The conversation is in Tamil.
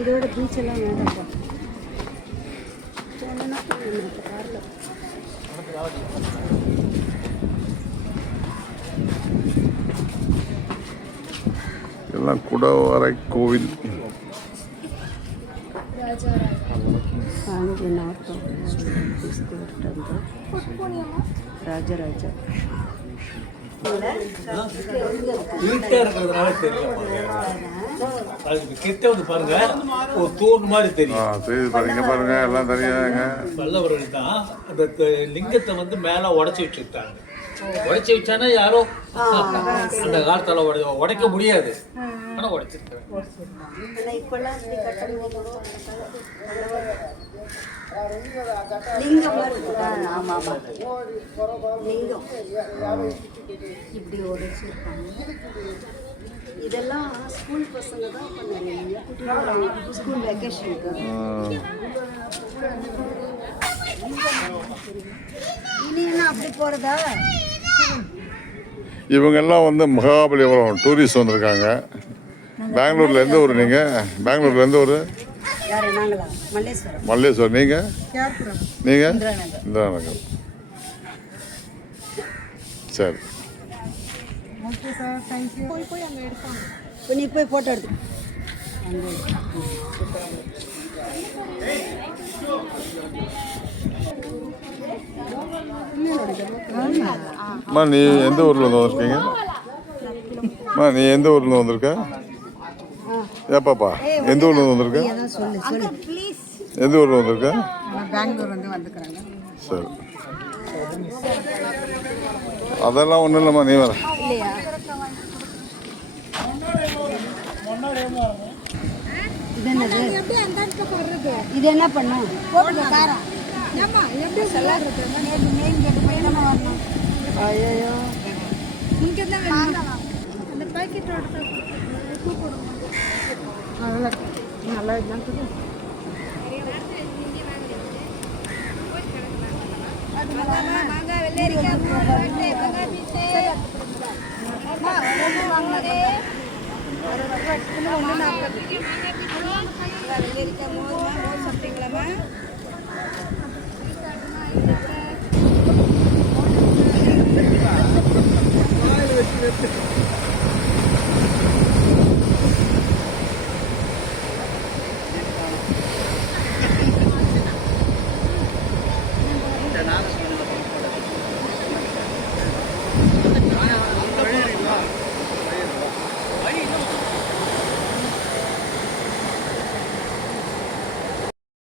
இதோட பீச் எல்லாம் வேண்டாம்ப்பா. காரில் எல்லாம் குடவரை கோவில். ராஜராஜா கிட்ட வந்து பாருங்க, ஒரு தூண் மாதிரி தெரியும். பாருங்க எல்லாம் தெரியாதுங்க. பல்லவர்கள் தான் அந்த லிங்கத்தை வந்து மேல உடைச்சி வச்சுட்டாங்க. உடைச்சி வச்சானா யாரோ அந்த காலத்தால உடைக்க முடியாது, ஆனா உடைச்சிருக்காங்க. இப்படி உடைச்சிருக்காங்க. இதெல்லாம் ஸ்கூல் பசங்க தான் பண்ணுவாங்க, ஸ்கூல் வெக்கேஷனுக்கு. இனி என்ன அப்படி போறதா? இவங்கெல்லாம் வந்து மகாபலிபுரம் டூரிஸ்ட் வந்திருக்காங்க. பெங்களூர்ல எந்த ஊர் நீங்க? பெங்களூர்ல எந்த ஊர்? மல்லேஸ்வரம். நீங்க? நீங்க? இந்திரா நகர். சரி, நீ போய் போட்டோ எடுத்து. அம்மா நீ எந்த ஊர்ல இருந்து வந்திருக்கீங்க? அம்மா நீ எந்த ஊர்ல இருந்து வந்திருக்க? ஏப்பாப்பா எந்த ஊர்ல இருந்து வந்திருக்க? எந்த ஊர்ல வந்திருக்க? பெங்களூர் வந்து வந்துக்கிறாங்க. சரி, அதெல்லாம் ஒன்றும் இல்லைம்மா, நீ வர. இது என்ன பண்ணும்? ஐயோ நல்லா வெள்ளரிக்காய் மோர் சாப்பிட்டீங்களாம்மா?